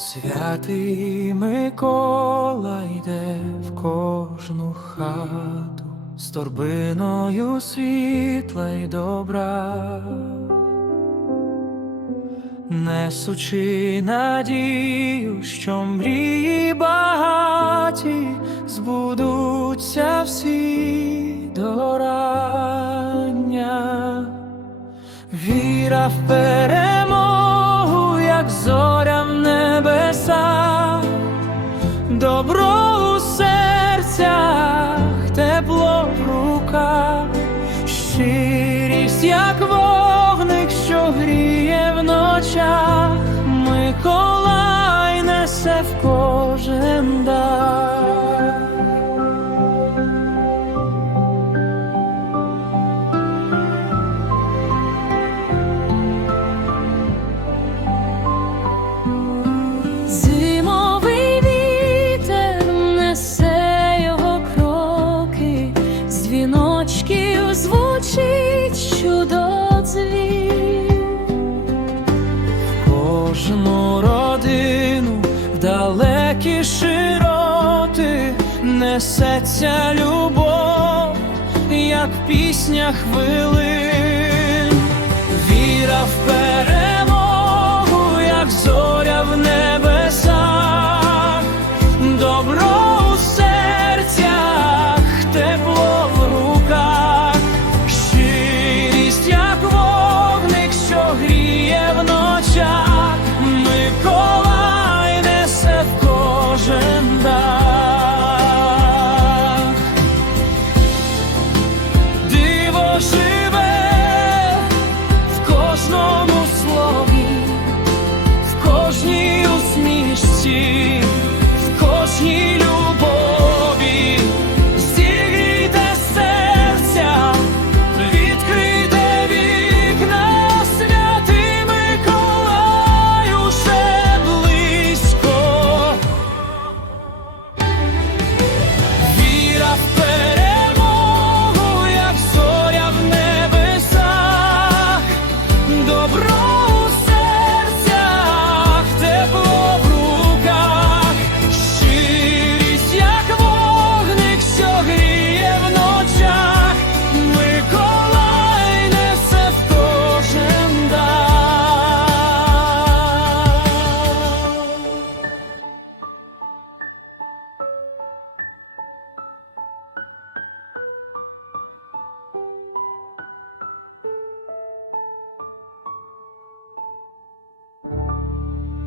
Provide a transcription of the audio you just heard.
Святий Микола йде в кожну хату з торбиною світла й добра, несучи надію, що мрії багаті збудуться всі до рання. Віра в в ночах, Миколай несе в кожен дар. Його кроки, з дзвіночків звучить чудодзвін. Несеться любов, як пісня хвилин, віра в 心。